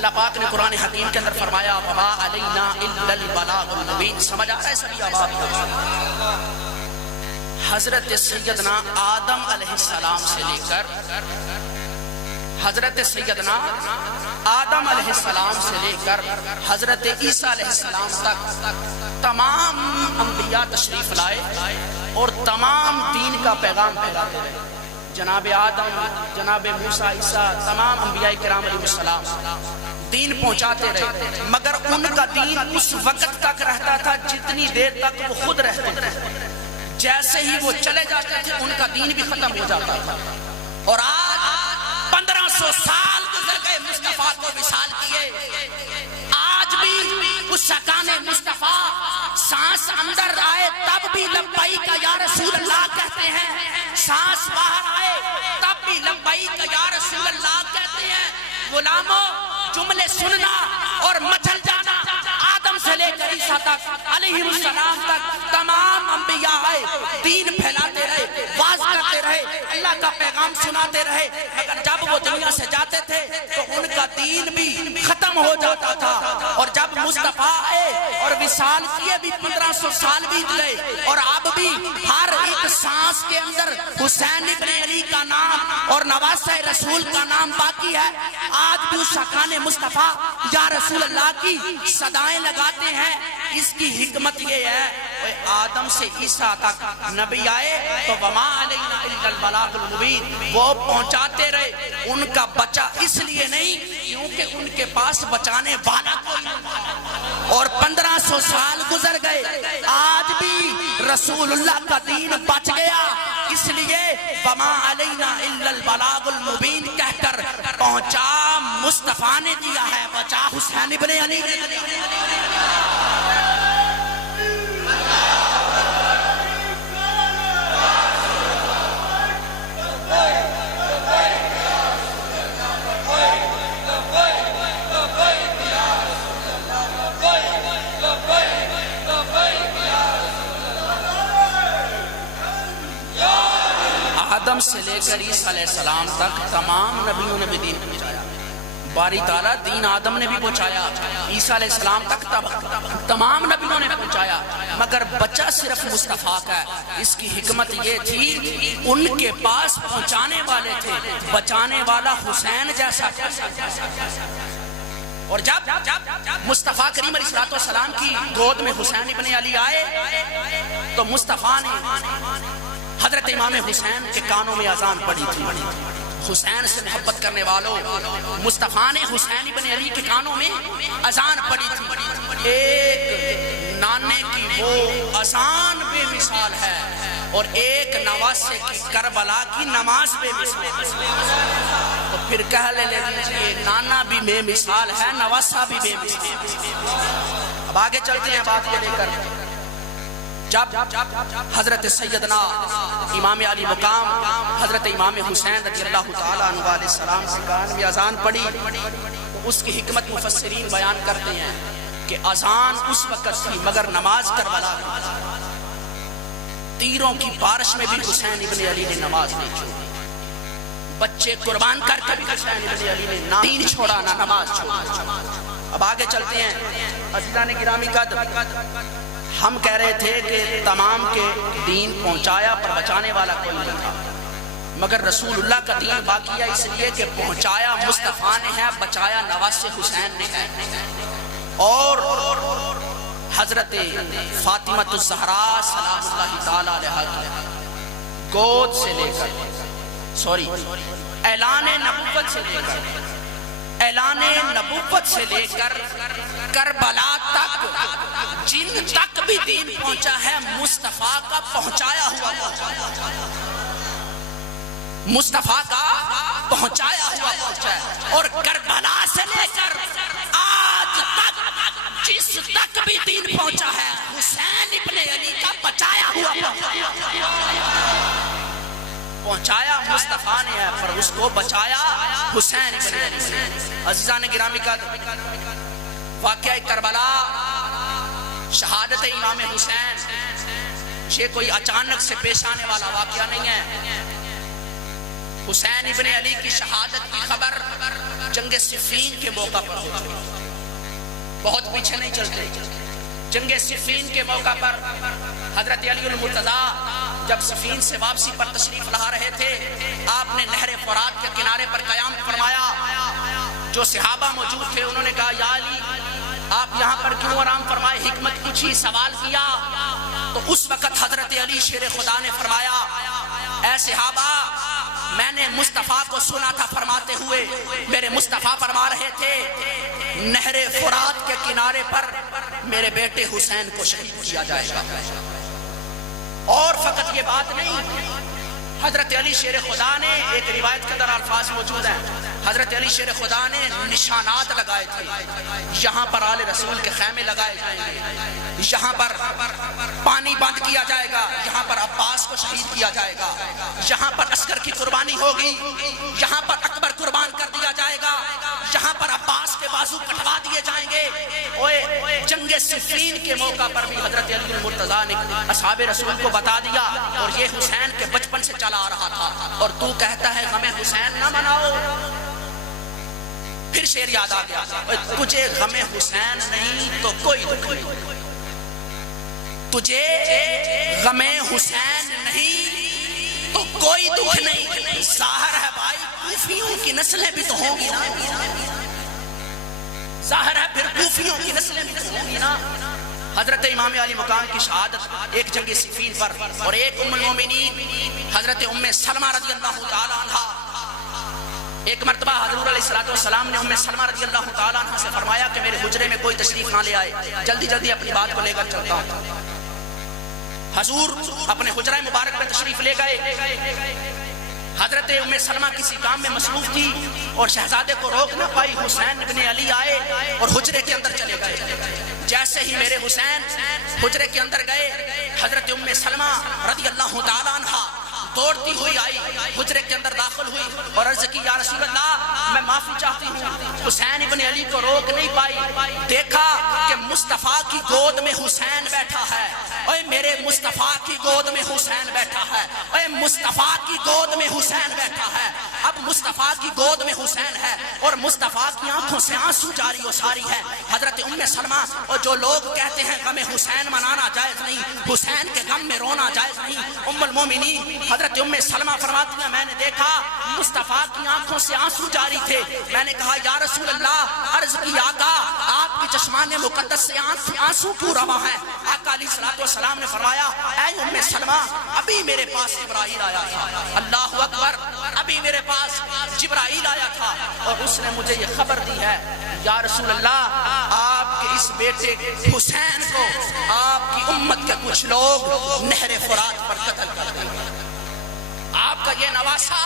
اللہ پاک نے قرآن حکیم کے اندر فرمایا وما علینا الا البلاغ المبین. سمجھ آ رہا ہے سبھی آباد؟ حضرت سیدنا آدم علیہ السلام سے لے کر حضرت سیدنا آدم علیہ السلام سے لے کر حضرت عیسیٰ علیہ السلام تک تمام انبیاء تشریف لائے اور تمام دین کا پیغام پھیلاتے رہے. جناب آدم، جناب موسیٰ، عیسیٰ، تمام انبیاء کرام علیہ السلام دین پہنچاتے رہے، مگر ان کا دین اس وقت تک رہتا تھا جتنی دیر تک وہ خود رہتے تھے. جیسے ہی وہ چلے جاتے تھے ان کا دین بھی ختم ہو جاتا تھا. اور آج 1500 سال گزر گئے مصطفیٰ کو وصال کیے، آج بھی اس شکان مصطفیٰ سانس اندر آئے تب بھی لبیک یا رسول اللہ کہتے ہیں، سانس باہر آئے تب بھی لبیک یا رسول اللہ کہتے ہیں. غلاموں، جملے سننا اور مچل جانا. آدم سے لے کر عیسیٰ تک علیہ السلام تک تمام انبیاء آئے، دین پھیلاتے رہے، واعظ کرتے رہے، اللہ کا پیغام سناتے رہے، مگر جب وہ دنیا سے جاتے تھے تو ان کا دین بھی ختم ہو جاتا تھا. اور جب مصطفیٰ آئے اور وصال کیے بھی 1500 سال بیت گئے، اور اب بھی ہر ایک سانس کے اندر حسین ابن علی کا نام اور نواسہ رسول کا نام باقی ہے. آج بھی اس شاخان مصطفیٰ یا رسول اللہ کی صدائیں لگاتے ہیں. اس کی حکمت یہ ہے آدم سے عیسیٰ تک نبی آئے تو وما علینا الا البلاغ المبین، وہ پہنچاتے رہے. ان کا بچا اس لیے نہیں کیونکہ ان کے پاس بچانے والا کوئی نہیں. اور 1500 سال گزر گئے، آج بھی رسول اللہ کا دین بچ گیا. اس لیے وما علینا الا البلاغ المبین کہہ کر پہنچا مصطفیٰ نے دیا ہے، بچا حسین ابن علی نے دیا. آدم سے لے کر عیسیٰ علیہ السلام تک تمام نبیوں نے بھی دین پہنچایا. باری تعالیٰ دین آدم نے بھی پہنچایا، عیسیٰ علیہ السلام تک تمام نبیوں نے پہنچایا، مگر بچہ صرف مصطفیٰ کا ہے. اس کی حکمت یہ تھی ان کے پاس پہنچانے والے تھے، بچانے والا حسین جیسا. اور جب مصطفیٰ کریم علیہ السلام کی گود میں حسین ابن علی آئے تو مصطفیٰ نے حضرت امام حسین کے کانوں میں اذان پڑھی تھی. حسین سے محبت کرنے والوں، مصطفیٰ نے حسین ابن علی کے کانوں میں اذان پڑھی تھی. ایک نانے کی وہ اذان بے مثال ہے اور ایک نواسے کی کربلا کی نماز بے مثال. تو پھر کہہ لے لیجیے نانا بھی بے مثال ہے، نواسا بھی بے مثال. اب آگے چلتے ہیں بات کو لے کر. جب حضرت سیدنا امام علی مقام حضرت امام حسین رضی اللہ تعالیٰ عنہ علیہ السلام سے کان میں اذان پڑھی تو اس کی حکمت مفسرین بیان کرتے ہیں کہ اذان اس وقت تھی مگر نماز کربلا میں. تیروں کی بارش میں بھی حسین ابن علی نے نماز نہیں چھوڑی، بچے قربان کر کے بھی حسین ابن علی نے نہ دین چھوڑا نہ نماز چھوڑا. اب آگے چلتے ہیں. عزیزان گرامی قدر، ہم کہہ رہے تھے کہ تمام کے دین پہنچایا پر بچانے والا کوئی نہیں تھا، مگر رسول اللہ کا دین باقی ہے اس لیے کہ پہنچایا مصطفیٰ نے ہے، بچایا نواسہ حسین نے ہے. اور حضرت فاطمہ الزہرا سلام اللہ تعالی علیہا گود سے لے کر اعلان نبوت سے لے کر کربلا تک جن تک بھی دین پہنچا ہے مصطفیٰ کا پہنچایا ہوا مصطفیٰ کا پہنچایا ہوا پہنچا ہے. اور کربلا سے لے کر آج تک جس تک بھی دین پہنچا ہے حسین ابن علی کا بچایا ہوا پہنچایا مصطفیٰ نے ہے پر اس کو بچایا حسین ابن علی. عزیزان گرامی کا واقعہ کربلا، شہادت امام حسین، یہ کوئی اچانک سے پیش آنے والا واقعہ نہیں ہے. حسین ابن علی کی شہادت کی خبر جنگ صفین کے موقع پر ہوئی. بہت پیچھے نہیں چلتے. جنگ صفین کے موقع پر حضرت علی المرتضیٰ جب صفین سے واپسی پر تشریف لا رہے تھے، آپ نے نہر فرات کے کنارے پر قیام فرمایا. جو صحابہ موجود تھے انہوں نے کہا یا علی آپ یہاں پر کیوں آرام فرمائے، حکمت پوچھی، سوال کیا. تو اس وقت حضرت علی شیر خدا نے فرمایا اے صحابہ میں نے مصطفیٰ کو سنا تھا فرماتے ہوئے، میرے مصطفیٰ فرما رہے تھے نہر فرات کے کنارے پر میرے بیٹے حسین کو شہید کیا جائے گا. اور فقط یہ بات نہیں، حضرت علی شیر خدا نے ایک روایت کے اندر الفاظ موجود ہیں، حضرت علی شیر خدا نے نشانات لگائے تھے. یہاں پر آل رسول کے خیمے لگائے جائیں گے، یہاں پر پانی بند کیا جائے گا، یہاں پر عباس کو شہید کیا جائے گا، یہاں پر عسکر کی قربانی ہوگی، یہاں پر اکبر قربان کر دیا جائے گا، یہاں پر عباس کے بازو کٹوا دیے جائیں گے. جنگ صفین کے موقع پر بھی حضرت علی المرتضیٰ نے اصحاب رسول کو بتا دیا، اور یہ حسین کے بچپن سے چلا آ رہا تھا. اور تو کہتا ہے غم حسین نہ مناؤ. پھر شعر یاد آ گیا، تجھے غم حسین نہیں تو کوئی دکھ نہیں، تجھے غم حسین نہیں تو کوئی دکھ نہیں. ظاہر ہے بھائی کوفیوں کی نسلیں بھی تو ہوں گی نا، ظاہر ہے پھر کوفیوں کی نسلیں بھی تو ہوں گی نا. حضرت امام علی مقام کی شہادت ایک جنگ صفین پر، اور ایک ام المومنین حضرت ام سلمہ رضی اللہ تعالی عنہ. ایک مرتبہ حضور علیہ السلام نے ام سلمہ رضی اللہ تعالی عنہ سے فرمایا کہ میرے حجرے میں کوئی تشریف نہ لے آئے، جلدی جلدی اپنی بات کو لے کر چلتا ہوں. حضور اپنے حجرہ مبارک میں تشریف لے گئے. حضرت ام سلمہ کسی کام میں مصروف تھی اور شہزادے کو روک نہ پائی. حسین ابن علی آئے اور حجرے کے اندر چلے گئے. جیسے ہی میرے حسین حجرے کے اندر گئے، حضرت ام سلمہ رضی اللہ تعالی عنہ دوڑتی ہوئی آئی، حجرے کے اندر داخل ہوئی اور عرض کی یا رسول اللہ میں معافی چاہتی ہوں. حسین ابن علی کو روک نہیں پائی، دیکھا کہ مصطفیٰ کی گود میں حسین بیٹھا ہے. اے میرے مصطفیٰ کی گود میں حسین بیٹھا ہے، اے مصطفیٰ کی گود میں حسین بیٹھا ہے. اب مصطفیٰ کی گود میں حسین ہے اور مصطفیٰ کی آنکھوں سے آنسو جاری و ساری ہے. حضرت ام سلمہ، اور جو لوگ کہتے ہیں غم حسین منانا جائز نہیں، حسین کے غم میں رونا جائز نہیں، ام المومنین حضرت ام سلمہ فرماتی ہیں میں نے دیکھا مصطفیٰ کی آنکھوں سے آنسو جاری تھے. میں نے کہا یا رسول اللہ، عرض کی آقا آپ کی چشمان مقدس سے آنسو کیوں رواں ہے؟ آقا علیہ السلام نے فرمایا اے ام سلمہ ابھی میرے پاس جبرائیل آیا تھا. اللہ اکبر، ابھی میرے پاس جبرائیل آیا تھا اور اس نے مجھے یہ خبر دی ہے یا رسول اللہ آپ کے اس بیٹے حسین کو آپ کی امت کے کچھ لوگ نہر فرات پر قتل کر دیں گے، آپ کا یہ نواسہ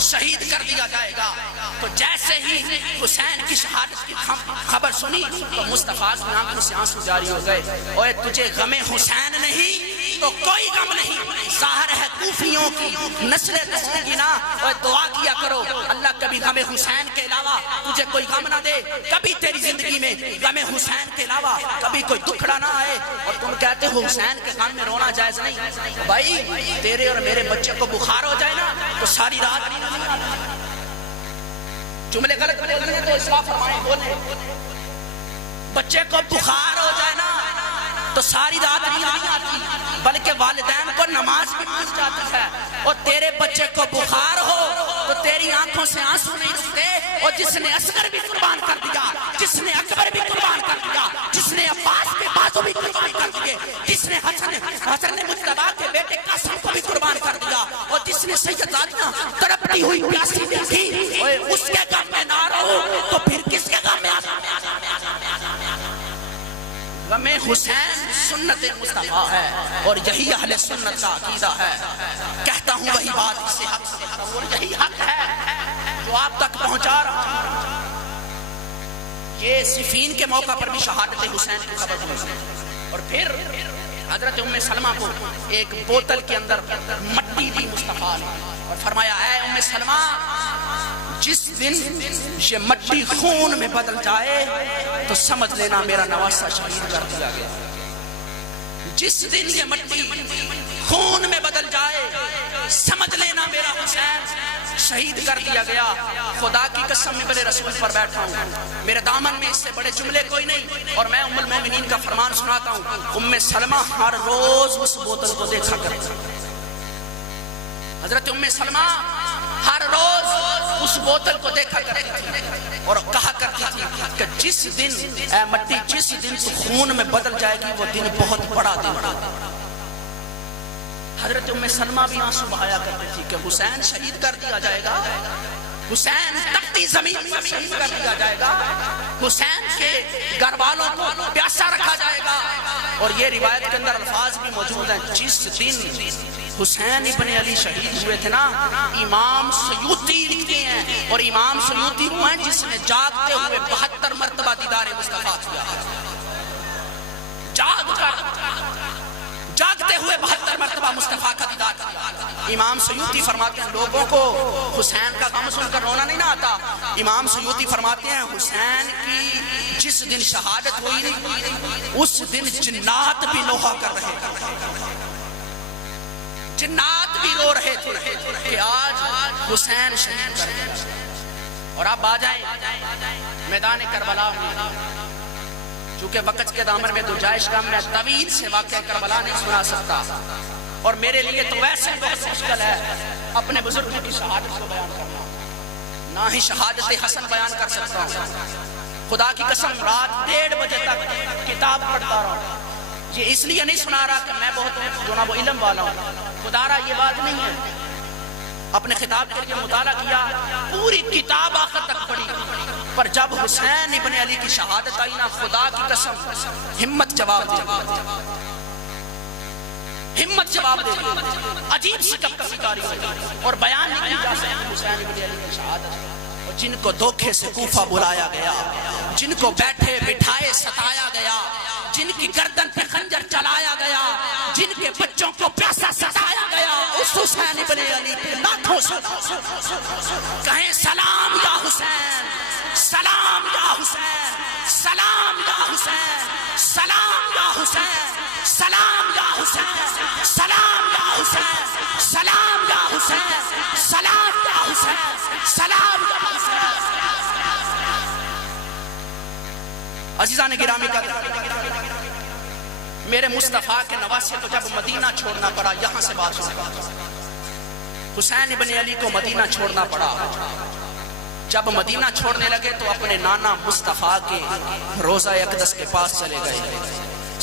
شہید کر دیا جائے گا. تو جیسے ہی حسین کی شہادت کی خبر سنی تو مصطفیٰ کی آنکھوں سے آنسو جاری ہو گئے. اور تجھے غم حسین نہیں تو کوئی غم نہیں. ظاہر ہے کوفیوں کی نسلیں دستے گی نا. اور دعا کیا کرو اللہ کبھی غم حسین کے علاوہ تجھے کوئی غم نہ دے، کبھی تیری زندگی میں غم حسین کے علاوہ کبھی کوئی دکھڑا نہ آئے. اور تم کہتے ہو حسین کے غم میں رونا جائز نہیں. بھائی تیرے اور میرے بچے کو بخار ہو جائے نا تو ساری رات جملے غلط بولے تو اصلاح فرمائیں، بولے بچے کو بخار ہو جائے نا تو ساری رات نیند نہیں آتی، بلکہ والدین کو نماز بھی مس جاتی ہے. اور تیرے بچے کو بخار ہو تو تیری آنکھوں سے آنسو نہیں رکتے. اور جس نے عسکر بھی قربان کر دیا، جس نے اکبر بھی قربان کر دیا، جس نے عباس کے بازو بھی قربان کر دیے، جس نے حسن مجتبیٰ کے بیٹے قاسم کو بھی قربان کر دیا، اور جس نے سیداتنا تڑپتی ہوئی پیاسی دیکھی، اس کے غم میں نہ رہو تو پھر کس کے غم میں آ جانا؟ غم حسین سنت مصطفیٰ ہے اور یہی اہل سنت کا عقیدہ ہے. کہتا ہوں وہی بات اسے حق سے اور یہی حق ہے جو آپ تک پہنچا رہا ہوں. یہ صفین کے موقع پر بھی شہادت حسین کی خبر ہوئی. اور پھر حضرت ام سلمہ کو ایک بوتل کے اندر مٹی دی مصطفیٰ نے اور فرمایا اے ام سلمہ جس دن یہ مٹی خون میں بدل جائے تو سمجھ لینا میرا نواسہ شہید کر دیا گیا. جس دن یہ مٹی خون میں بدل جائے سمجھ لینا میرا حسین شہید کر دیا گیا، خدا کی قسم میں بڑے رسول پر بیٹھا ہوں، میرے دامن میں اس سے بڑے جملے کوئی نہیں، اور میں ام المومنین کا فرمان سناتا ہوں۔ ام سلمہ ہر روز اس بوتل کو دیکھا کرتی، حضرت ام سلمہ ہر روز اس بوتل کو دیکھا کرتی تھی اور کہا کرتی تھی کہ جس دن اے مٹی جس دن تو خون میں بدل جائے گی وہ دن بہت بڑا دن ہوگا۔ حضرت ام سلمہ بھی آنسو بہایا کرتی تھی کہ حسین شہید کر دیا جائے گا، حسین تختی زمین پر شہید کر دیا جائے گا، حسین کے گھر والوں کو پیاسا رکھا جائے گا۔ اور یہ روایت کے اندر الفاظ بھی موجود ہیں، جس دن حسین ابن علی شہید ہوئے تھے نا، امام سیوطی لکھتے ہیں، اور امام سیوطی وہ ہیں جس نے جاگتے ہوئے 72 مرتبہ دیدار مصطفیٰ کیا، جاگتے ہوئے 72 مرتبہ مصطفیٰ کا دیدار کیا۔ امام سیوطی فرماتے ہیں لوگوں کو حسین کا غم سن کر رونا نہیں نہ آتا، امام سیوطی فرماتے ہیں حسین کی جس دن شہادت ہوئی اس دن جنات بھی نوحہ کر رہے تھے، جنات بھی رو رہے تھے کہ آج حسین شہید کر گئے۔ اور آپ آ جائیں میدان کربلا میں، چونکہ وقت کے دامن میں گنجائش کم، میں طویل سے واقعہ کربلا نہیں سنا سکتا، اور میرے لیے تو ویسے بہت مشکل ہے اپنے بزرگوں کی شہادت کو بیان کرنا، نہ ہی شہادت حسن بیان کر سکتا ہوں۔ خدا کی قسم رات 1:30 بجے تک کتاب پڑھتا رہا، یہ اس لیے نہیں سنا رہا کہ میں بہت جناب علم والا ہوں، خدا را یہ بات نہیں ہے، اپنے خطاب کے لیے مطالعہ کیا، پوری کتاب آخر تک پڑھی، پر جب حسین ابن علی کی شہادت آئی نا، خدا کی قسم ہمت جواب دے، ہمت جواب دے، عجیب سی کپکاری ہوئی، اور بیان نہیں کی جا سکتی حسین ابن علی کی شہادت۔ اور جن کو دھوکے سے کوفہ بلایا گیا، جن کو بیٹھے بٹھائے ستایا گیا، جن کی گردن پہ خنجر چلایا گیا، جن کے بچوں کو پیاسا ستایا گیا، اس حسین ابن علی کے ناتھوں سے کہیں سلام یا حسین، سلام یا حسین، سلام یا حسین، سلام یا حسین، سلام یا حسین، سلام یا حسین، سلام یا حسین، سلام یا حسین، سلام یا حسین۔ عزیزان گرامی کا میرے مصطفیٰ کے نواسے کو جب مدینہ چھوڑنا پڑا، یہاں سے بات سنا، حسین ابن علی کو مدینہ چھوڑنا پڑا، جب مدینہ چھوڑنے لگے تو اپنے نانا مصطفیٰ کے روضہ اقدس کے پاس چلے گئے،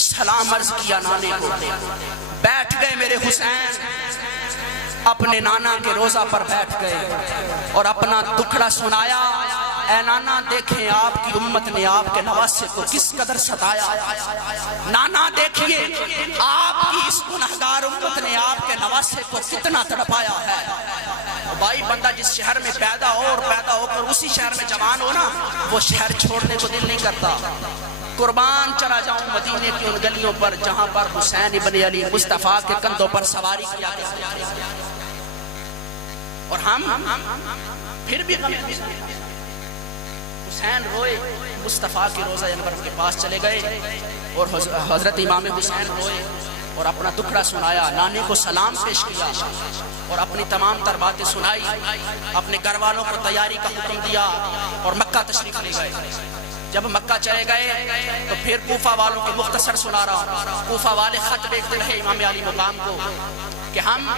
سلام عرض کیا نانے کو، بیٹھ گئے میرے حسین، اپنے نانا کے روضہ پر بیٹھ گئے اور اپنا دکھڑا سنایا، اے نانا دیکھیں آپ کی امت نے آپ کے نواسے کو کس قدر ستایا، نانا دیکھیے آپ کی اس گنہگار امت نے آپ کے نواسے کو کتنا تڑپایا ہے۔ بھائی بندہ جس شہر میں پیدا ہو کر اسی شہر میں جوان ہو نا، وہ شہر چھوڑنے کو دل نہیں کرتا۔ قربان چلا جاؤں مدینے کی ان گلیوں پر جہاں پر حسین ابن علی مصطفیٰ کے کندھوں پر سواری کیا گیا، اور ہم پھر بھی حسین روئے، مصطفیٰ کے روضہ انور کے پاس چلے گئے اور حضرت امام حسین روئے اور اپنا دکھڑا سنایا، نانے کو سلام پیش کیا اور اپنی تمام تر باتیں سنائی، اپنے گھر والوں کو تیاری کا حکم دیا اور مکہ تشریف لے گئے۔ جب مکہ چلے گئے تو پھر کوفہ والوں کو مختصر سنا رہا، کوفہ والے خط بھیجتے رہے امام علی مقام کو کہ ہم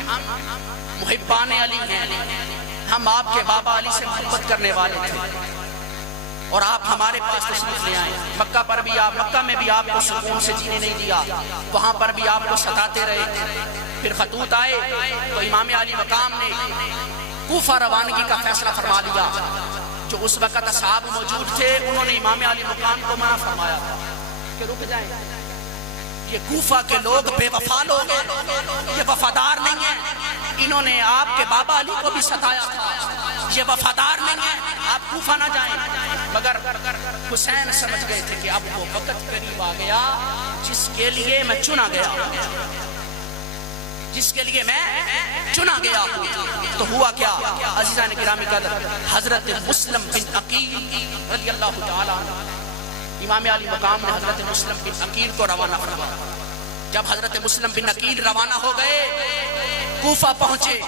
محبان علی ہیں، ہم آپ کے بابا علی سے محبت کرنے والے تھے اور آپ ہمارے پاس تشریف لے آئے۔ مکہ میں بھی آپ کو سکون سے جینے نہیں دیا، وہاں پر بھی آپ کو ستاتے رہے۔ پھر خطوط آئے تو امام علی مقام نے کوفہ روانگی کا فیصلہ فرما لیا۔ جو اس وقت اصحاب موجود تھے انہوں نے امام علی مقام کو منع فرمایا کہ رک جائیں، یہ کوفہ کے لوگ بے وفا لوگ ہیں، یہ وفادار نہیں ہیں، انہوں نے آپ کے بابا علی کو بھی ستایا تھا، یہ وفادار نہیں ہیں، آپ کوفہ نہ جائیں۔ مگر حسین سمجھ گئے تھے کہ اب وہ وقت قریب آ گیا جس کے لیے میں چنا گیا ہوں۔ تو ہوا کیا عزیزان گرامی قدر، حضرت مسلم بن عقیل رضی اللہ تعالی عنہ، امام علی مقام نے حضرت مسلم بن عقیل کو روانہ فرمایا۔ جب حضرت مسلم بن عقیل روانہ ہو گئے کوفہ پہنچے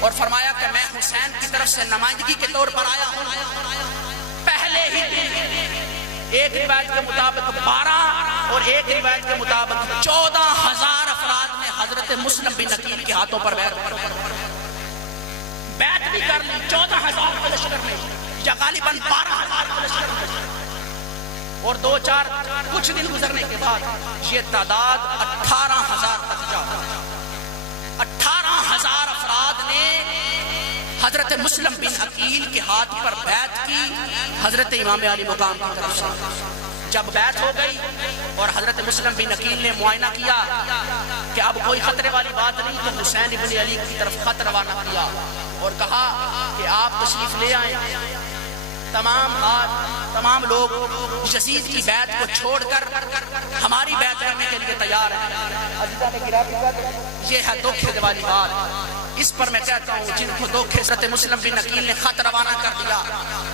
اور فرمایا کہ میں حسین کی طرف سے نمائندگی کے طور پر آیا ہوں. پہلے ہی ایک روایت کے مطابق 12 اور ایک روایت کے مطابق 14,000 افراد نے حضرت مسلم بن عقیل کے ہاتھوں پر بیعت بھی کر لی. 14,000 کے لشکر میں یا غالباً 12,000 کے لشکر میں. اور 2-4 کچھ دن گزرنے کے بعد یہ تعداد 18,000 تک جا. 18,000 افراد نے حضرت مسلم بن عقیل کے ہاتھ پر بیعت کی حضرت امام علی مقام کی طرف سے. جب بیعت ہو گئی اور حضرت مسلم بن عقیل نے معائنہ کیا کہ اب کوئی خطرے والی بات نہیں، تو حسین ابن علی کی طرف خط روانہ کیا اور کہا کہ آپ تشریف لے آئیں. تمام لوگ یزید کی بیعت کو چھوڑ کر ہماری بیعت کرنے کے لیے تیار ہیں. یہ ہے دھوکے والی بات. اس پر میں کہتا ہوں جن کو دھوکے حضرت مسلم بن عقیل نے خط روانہ کر دیا،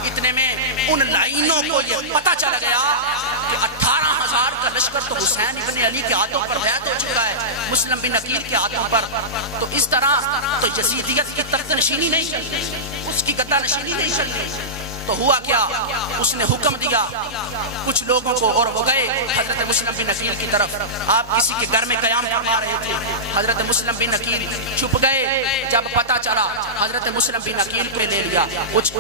اتنے میں ان لائنوں کو یہ پتہ چل گیا کہ 18,000 کا لشکر تو حسین ابن علی کے ہاتھوں پر بیعت ہو چکا ہے، مسلم بن عقیل کے ہاتھوں پر. تو اس طرح تو یزیدیت کی تخت نشینی نہیں چلتی، اس کی گدہ نشینی نہیں چلتی. تو ہوا کیا، اس نے حکم دیا کچھ لوگوں کو اور وہ گئے حضرت مسلم بن عقیل کی طرف. آپ کسی کے گھر میں قیام فرما رہے تھے، حضرت مسلم بن عقیل چھپ گئے. جب پتہ چلا حضرت مسلم بن عقیل کو لے لیا.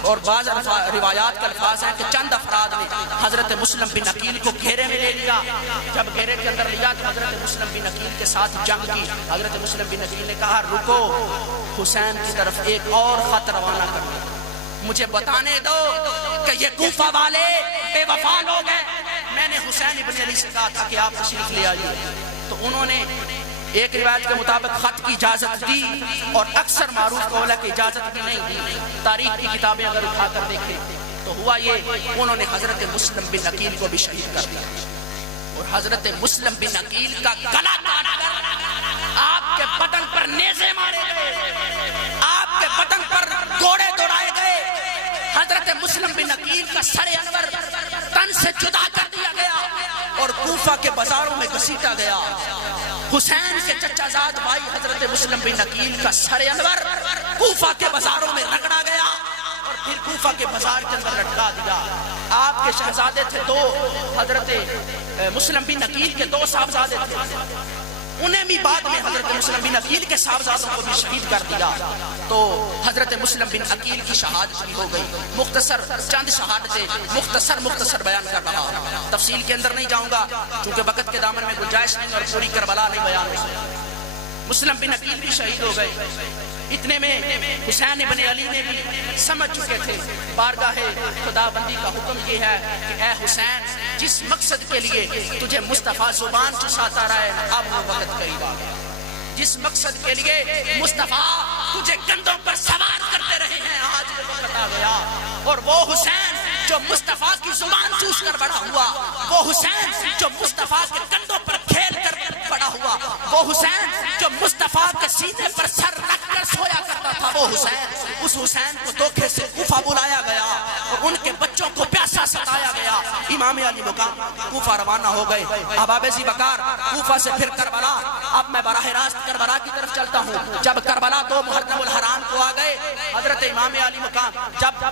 اور بعض روایات کا الفاظ ہے کہ چند افراد نے حضرت مسلم بن عقیل کو گھیرے میں لے لیا. جب گھیرے کے اندر لیا تو حضرت مسلم بن عقیل کے ساتھ جنگ کی. حضرت مسلم بن عقیل نے کہا رکو، حسین کی طرف ایک اور خط روانہ کر دیا، مجھے بتانے دو کہ یہ کوفہ والے بے وفا لوگ ہیں. میں نے حسین ابن علی سے کہا تھا کہ آپ تشریف لے آئیے. تو انہوں نے ایک روایت کے مطابق خط کی اجازت دی اور اکثر معروف قول ہے کہ اجازت بھی نہیں دی. تاریخ کی کتابیں اگر اٹھا کر دیکھیں تو ہوا یہ، انہوں نے حضرت مسلم بن عقیل کو بھی شہید کر دیا اور حضرت مسلم بن عقیل کا گلا کاٹ کر آپ کے بدن پر نیزے مارے گئے، آپ کے بدن پر گھوڑے دوڑائے گئے. حضرت مسلم بن عقیل کا سر انور تن سے جدا کر دیا گیا اور کوفہ کے بازاروں میں گھسیٹا گیا. حسین کے چچا زاد بھائی حضرت مسلم بن عقیل کا سر انور کوفہ کے بازاروں میں رگڑا گیا اور پھر کوفہ کے بازار کے اندر لٹکا دیا. آپ کے شہزادے تھے 2، حضرت مسلم بن عقیل کے 2 صاحبزادے تھے، انہیں بھی بعد میں حضرت مسلم بن عقیل کے صاحبزادوں کو بھی شہید کر دیا. تو حضرت مسلم بن عقیل کی شہادت بھی ہو گئی. مختصر چند شہادتیں مختصر بیان کر رہا ہوں، تفصیل کے اندر نہیں جاؤں گا چونکہ وقت کے دامن میں گنجائش نہیں اور پوری کربلا نہیں بیان ہو سکتی. مسلم بن عقیل بھی شہید ہو گئے. اتنے میں حسین ابن علی نے بھی سمجھ چکے تھے بارگاہ خدا بندی کا حکم یہ ہے کہ اے حسین، جس مقصد کے لیے تجھے مصطفیٰ زبان چساتا رہے اب وہ وقت قریب آ گیا. جس مقصد کے لیے مصطفیٰ تجھے کندھوں پر سوار کرتے رہے ہیں آج وہ وقت آ گیا. اور وہ حسین جو مصطفیٰ کی زبان چوس کر بڑا ہوا، وہ حسین جو مصطفیٰ کے کندھوں پر کھیل کر بڑا ہوا، وہ حسین جو مصطفیٰ کے سینے پر سر رکھ کر سویا کرتا تھا، وہ حسین، اس حسین کو دھوکے سے کوفہ بلایا گیا اور ان کے بچوں کو پیاسا ستایا گیا. امام علی مقام کوفہ روانہ ہو گئے. احباب ذی وقار کوفہ سے پھر کربلا. اب میں براہ راست کربلا کی طرف چلتا ہوں. جب کربلا 2 محرم الحرام کو آ گئے، حضرت امام علی مقام جب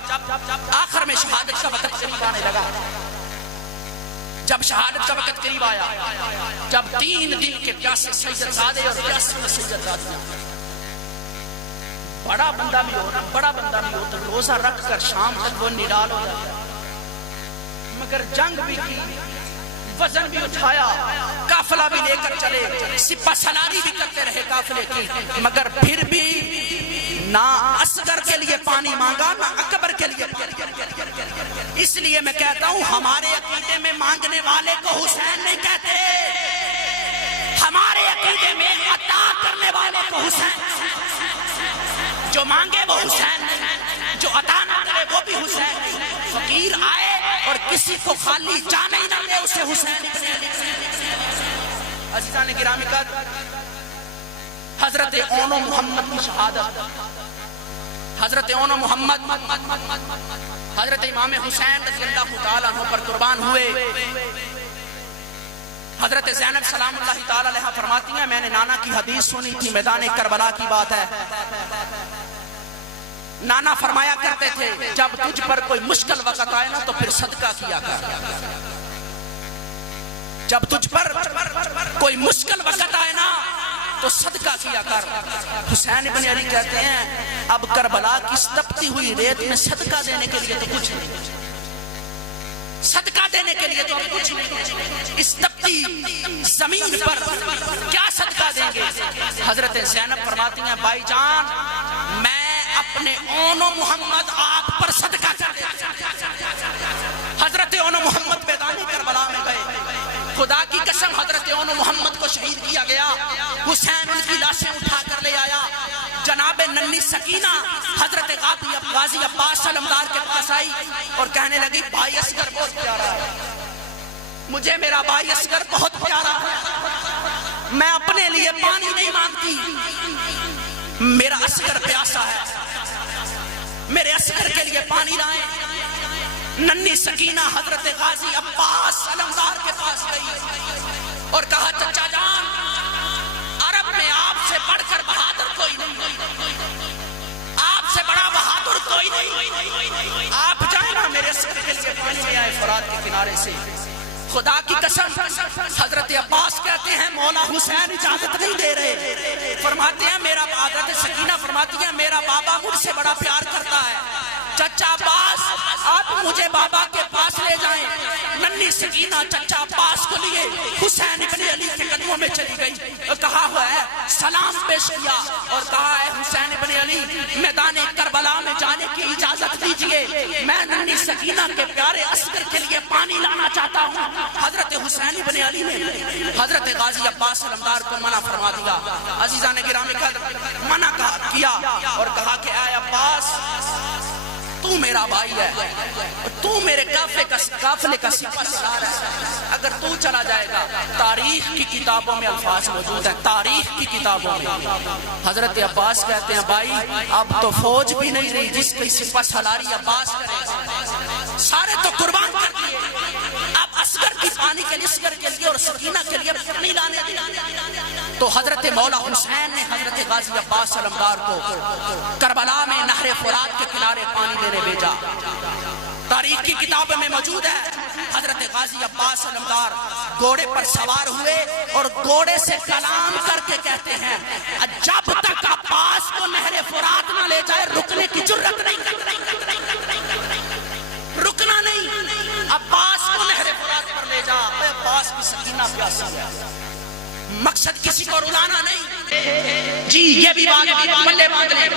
آخر میں شہادت کا وقت قریب آنے لگا، جب شہادت کا وقت قریب آیا، جب 3 دن کے پیاسے سیدزادے اور پیاسے سیدزادیاں، بڑا بندہ بھی ہو تو روزہ رکھ کر شام تک وہ نڈال ہو جاتا، مگر جنگ بھی کی، وزن بھی اٹھایا، قافلہ بھی لے کر چلے، سپہ سلاری بھی کرتے رہے قافلے کی، مگر پھر بھی نہ اصغر کے لیے پانی مانگا نہ اکبر کے لیے. اس لیے میں کہتا ہوں ہمارے عقیدے میں مانگنے والے کو حسین نہیں کہتے، ہمارے عقیدے میں عطا کرنے والے کو حسین. جو مانگے وہ حسین نہیں، جو عطا نہ کرے وہ بھی حسین نہیں. فقیر آئے اور کسی کو خالی جانے ہی نہ دے اسے حسین ابن علی. عزیزان گرامی قدر، حضرت اونو محمد کی شہادت، حضرت اونو محمد حضرت امام حسین رضی اللہ تعالیٰ عنہ پر قربان ہوئے. حضرت زینب سلام اللہ تعالی علیہ فرماتی ہیں میں نے نانا کی حدیث سنی تھی، میدان کربلا کی بات ہے، نانا فرمایا کرتے تھے جب تجھ پر کوئی مشکل وقت آئے نا تو پھر صدقہ کیا کر، جب تجھ پر کوئی مشکل وقت آئے نا تو صدقہ کیا کر۔ حسین ابن علی کہتے ہیں اب کربلا کی تپتی ہوئی ریت میں صدقہ دینے کے لیے تو کچھ نہیں، صدقہ دینے کے لیے تو اب کچھ نہیں، اس تپتی زمین پر کیا صدقہ دیں گے؟ حضرت زینب فرماتی ہیں بھائی جان میں اپنے اون و محمد آپ پر صدقہ کر دیتا۔ حضرت اون و محمد میدان کربلا میں گئے، خدا کی قسم حضرت اون و محمد کو شہید کیا گیا، حسین ان کی لاشیں اٹھا کر لے آیا، جناب ننھی سکینہ حضرت غازی عباس علمدار کے پاس آئی اور کہنے لگی بھائی اصغر بہت پیارا ہے، مجھے میرا بھائی اصغر بہت پیارا ہے، میں اپنے لیے پانی نہیں مانگتی، میرا اصغر پیاسا ہے، میرے اصغر کے لیے پانی لائیں۔ ننھی سکینہ حضرت غازی عباس علمدار کے پاس گئی اور کہا چچا جان عرب میں آپ سے بڑھ کر بہادر کوئی نہیں، آپ سے بڑا بہادر کوئی نہیں، آپ جائیں نا میرے اصغر کے لیے پانی لے آئے فرات کے کنارے سے۔ خدا کی قسم حضرت عباس کہتے ہیں مولا حسین اجازت نہیں دے رہے، فرماتے ہیں میرا حضرت سکینہ فرماتی ہے میرا بابا مجھ سے بڑا پیار کرتا ہے، چچا عباس آپ مجھے بابا کے پاس لے جائیں۔ ننھی سکینہ چچا عباس کو لیے حسین ابن علی کے قدموں میں چلی گئی اور کہا ہوا ہے سلام پیش کیا اور کہا ہے حسین ابن علی میدان کربلا میں جانے کی اجازت دیجئے، میں ننھی سکینہ کے پیارے اصغر کے لیے پانی لانا چاہتا ہوں۔ حضرت حسین ابن علی نے حضرت غازی عباس علمدار کو منع فرما دیا، عزیزان گرامی منع کیا اور کہا کہ اے عباس تو میرا بھائی ہے، تو میرے قافلے کا سپہ سالار ہے، اگر تو چلا جائے گا تاریخ کی کتابوں میں الفاظ موجود ہیں، تاریخ کی کتابوں میں حضرت عباس کہتے ہیں بھائی اب تو فوج بھی نہیں رہی جس کی سپہ سالاری عباس کرے، سارے تو قربان کر دیے، اب اصغر کی پانی کے لیے اصغر کے لیے اور سکینہ کے لیے پانی لانے دیا۔ تو حضرت مولا حسین نے حضرت غازی عباس علمدار کو کربلا میں نہر فرات کے کنارے پانی لینے بھیجا، تاریخ کی کتابوں میں موجود ہے۔ حضرت غازی عباس علمدار گھوڑے پر سوار ہوئے اور گھوڑے سے کلام کر کے کہتے ہیں جب تک عباس کو نہر فرات نہ لے جائے رکنے کی جرت نہیں، رکنا نہیں، عباس کو نہر فرات پر لے جا، عباس کی سکینہ پیاسی ہے، مقصد کسی کو رلانا نہیں، جی یہ بھی بات بلے باندھ لیں،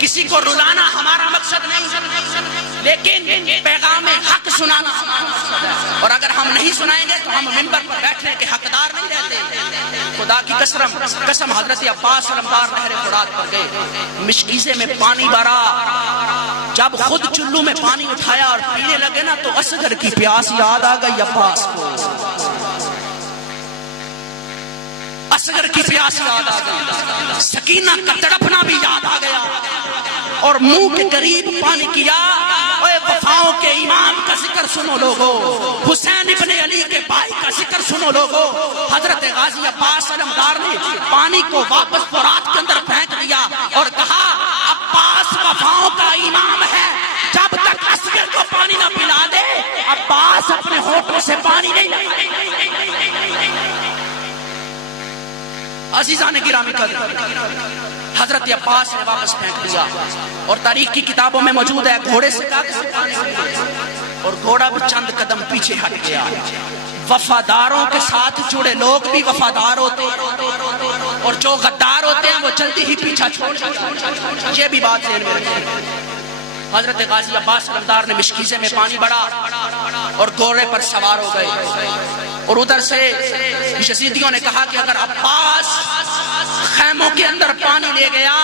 کسی کو رلانا ہمارا مقصد نہیں، لیکن پیغام حق سنانا ہمارا مقصد ہے، اور اگر ہم نہیں سنائیں گے تو ہم منبر پر بیٹھنے کے حقدار نہیں رہتے۔ خدا کی قسم حضرت عباس علمدار نہر فرات پر گئے، مشکیزے میں پانی بھرا، جب خود چلو میں پانی اٹھایا اور پینے لگے نا تو اصغر کی پیاس یاد آ گئی عباس کو، اصغر کی پیاس یاد آ گئی، سکینہ کا تڑپنا بھی یاد آ گیا اور منہ کے قریب پانی کیا۔ اے وفاؤں کے امام کا ذکر سنو لوگو، حسین ابن علی کے بھائی کا ذکر سنو لوگو، حضرت غازی عباس علمدار نے پانی کو واپس فرات کے اندر پھینک دیا اور کہا عباس وفاؤں کا امام ہے، جب تک اصغر کو پانی نہ پلا دے عباس اپنے ہونٹوں سے پانی نہیں لگائے۔ عزیزان گرامی حضرت عباس نے واپس پھینک دیا اور تاریخ کی کتابوں میں موجود ہے گھوڑے سے اور گھوڑا بھی چند قدم پیچھے ہٹ گیا۔ وفاداروں کے ساتھ جڑے لوگ بھی وفادار ہوتے ہیں اور جو غدار ہوتے ہیں وہ جلدی ہی پیچھا چھوڑ جاتے، یہ بھی بات ذہن میں رکھیں۔ حضرت غازی عباس علمدار نے مشکیزے میں پانی بڑھا اور گھوڑے پر سوار ہو گئے اور ادھر سے یزیدیوں نے کہا کہ اگر عباس خیموں کے اندر پانی لے گیا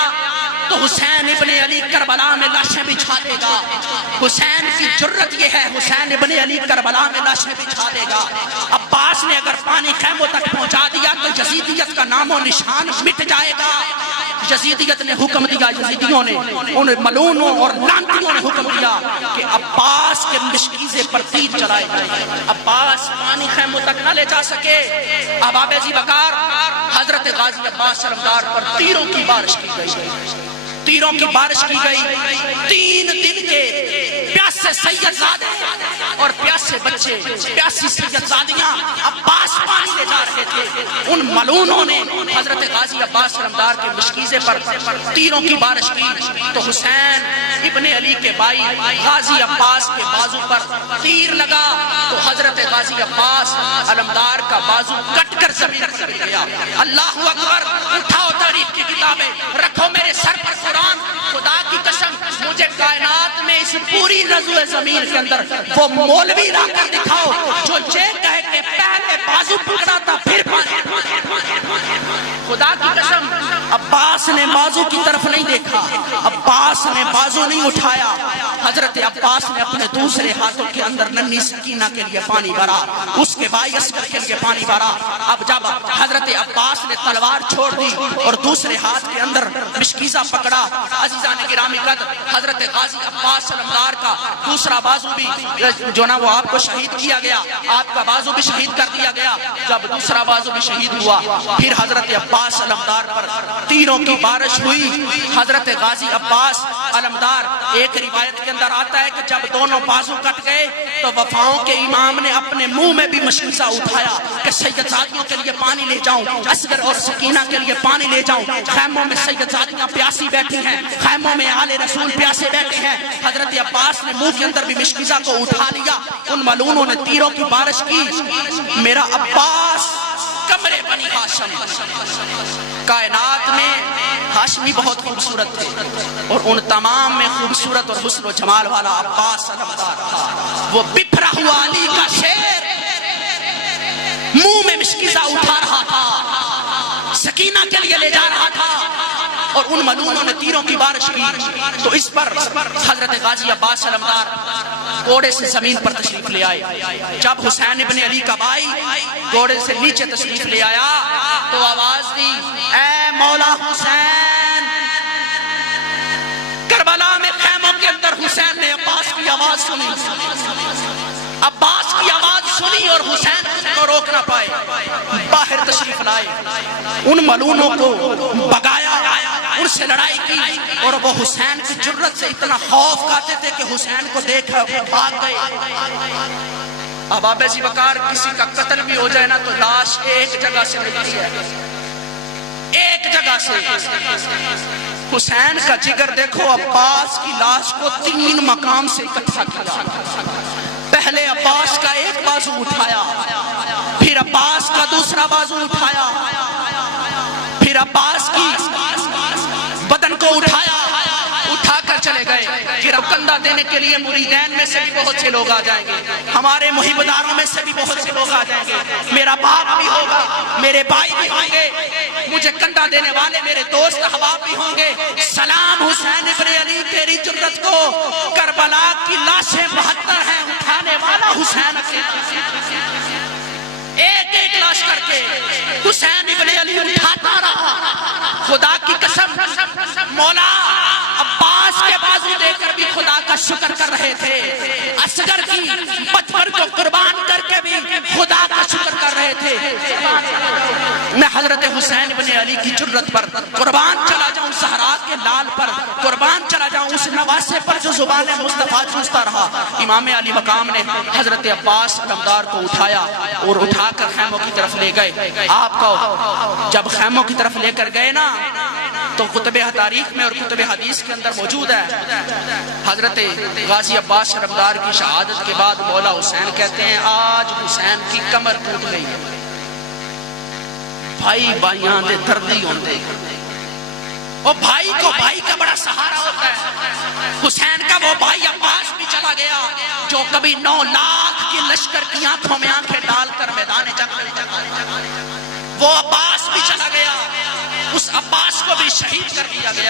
تو حسین ابن علی کربلا میں لاشیں بچھا دے گا، حسین کی جرت یہ ہے حسین ابن علی کربلا میں لاشیں بچھا دے گا۔ عباس نے اگر پانی خیموں تک پہنچا دیا تو یزیدیت کا نام و نشان مٹ جائے گا۔ یزیدیت نے حکم دیا، یزیدیوں نے، ان ملونوں اور لعنتیوں نے حکم دیا کہ عباس کے مشکیزے پر تیر چلائے جائیں۔ عباس پانی خیموں تک نہ لے جا سکے، احباب جی بکار حضرت غازی عباس علمدار پر تیروں کی بارش کی گئی، تیروں کی بارش کی گئی۔ 3 دن کے پیاسے سیدزادے اور پیاسے بچے، پیاسی سیدزادیاں عباس پانی لے جا رہے تھے، ان ملونوں نے حضرت غازی عباس علمدار کے مشکیزے پر تیروں کی بارش کی تو حسین ابن علی کے بھائی غازی عباس کے بازو پر تیر لگا تو حضرت غازی عباس علمدار کا بازو کٹ کر زمین پر گر گیا۔ اللہ اکبر! اٹھاؤ تاریخ کی کتابیں، رکھو میرے سر پر قرآن، خدا کی قسم مجھے کائنات میں اس پوری رضوع زمین کے اندر وہ مولوی لا کر دکھاؤ جو یہ کہے کہ پہلے بازو پکڑا تھا پھر پانی۔ خدا کی قسم عباس نے بازو کی طرف نہیں دیکھا، عباس نے بازو نہیں اٹھایا، حضرت عباس نے اپنے دوسرے ہاتھوں کے اندر ننھی سکینہ کے لیے پانی بھرا، اس کے بھائی اصغر کے لیے پانی بھرا۔ اب جب حضرت عباس نے تلوار چھوڑ دی اور دوسرے ہاتھ کے اندر مشکیزہ پکڑا، عزیزان گرامی قدر حضرت غازی عباس علمدار کا دوسرا بازو بھی جو نا وہ آپ کو شہید کیا گیا، آپ کا بازو بھی شہید کر دیا گیا۔ جب دوسرا بازو بھی شہید ہوا پھر حضرت عباس علمدار پر تیروں کی بارش ہوئی۔ حضرت غازی عباس علمدار، ایک روایت کے اندر آتا ہے کہ جب دونوں بازو کٹ گئے تو وفاؤں کے امام نے اپنے منہ میں بھی مشکیزہ اٹھایا کہ سیدزادیوں کے لیے پانی لے جاؤں، اصغر اور سکینہ کے لیے پانی لے جاؤں۔ خیموں میں سیدزادیاں پیاسی بیٹھی ہیں، خیموں میں آل رسول پیاسے بیٹھے ہیں۔ حضرت عباس نے منہ کے اندر بھی مشکیزہ کو اٹھا لیا، ان ملونوں نے تیروں کی بارش کی۔ میرا عباس کمرے بنی ہاشم، کائنات میں ہاشمی بہت خوبصورت تھے اور ان تمام میں خوبصورت اور حسن و جمال والا عباس علمدار تھا۔ وہ بپھرا ہوا علی کا شیر منہ میں مشکیزہ اٹھا رہا تھا، سکینہ کے لیے لے جا رہا تھا اور ان ملونوں نے تیروں کی بارش کی تو اس پر حضرت غازی عباس علمدار گھوڑے سے زمین پر تشریف لے آئے۔ جب حسین ابن علی کا بھائی گھوڑے سے نیچے تشریف لے آیا تو آواز دی، اے مولا حسین! کربلا میں خیموں کے اندر حسین نے عباس کی آواز سنی، عباس کی آواز سنی اور حسین کو روک نہ پائے، باہر تشریف لائے، ان ملونوں کو بگایا، ان سے لڑائی کی اور وہ حسین کی جرت سے اتنا خوف کھاتے تھے کہ حسین کو دیکھ بھاگ گئے۔ احباب جی وقار کسی کا قتل بھی ہو جائے نا تو لاش ایک جگہ سے ملتی ہے، ایک جگہ سے۔ حسین کا جگر دیکھو، عباس کی لاش کو 3 مقام سے اکٹھا کیا۔ پہلے عباس کا ایک بازو اٹھایا، پھر عباس کا دوسرا بازو اٹھایا، پھر عباس کی بدن کو اٹھایا، اٹھا کر چلے گئے۔ گرفکندہ دینے کے لیے مریدین میں سے بھی بہت سے لوگ آ جائیں گے، ہمارے محبداروں میں سے بھی بہت سے لوگ آ جائیں گے، میرا باپ بھی ہوگا، میرے بھائی بھی ہوں گے، مجھے کندہ دینے والے میرے دوست احباب بھی ہوں گے۔ سلام حسین ابن علی، تیری جرت کو کربلا کی لاشیں 72 ہیں، اٹھانے والا حسین ایک ایک لاش کر کے حسین ابن علی اٹھاتا رہا۔ خدا کی قسم مولا عباس کے بازو دے کر بھی خدا کا شکر کر رہے تھے، اصغر کی بچپن کو قربان کر کے بھی خدا کا شکر کر رہے تھے۔ میں حضرت حسین ابن علی کی جرت پر قربان چلا جاؤں، زہرا کے لال پر قربان چلا جاؤں، اس نواسے پر جو زبان مصطفیٰ چوستا رہا۔ امام علی مقام نے حضرت عباس علمدار کو اٹھایا اور اٹھا کر خیموں کی طرف لے گئے۔ آپ کو جب خیموں کی طرف لے کر گئے نا تو کتب تاریخ میں اور کتب حدیث کے اندر موجود ہے، حضرت غازی عباس علمدار کی شہادت کے بعد مولا حسین کہتے ہیں آج حسین کی کمر ٹوٹ گئی ہے، بھائی بھائیاں دے دردی ہوندے، وہ بھائی کو بھائی کا بڑا سہارا ہوتا ہے۔ حسین کا وہ بھائی عباس بھی چلا گیا جو کبھی 9 لاکھ کی لشکر کی آنکھوں میں آنکھیں ڈال کر میدان جنگ میں، وہ عباس بھی چلا گیا، اس عباس کو بھی شہید کر دیا گیا۔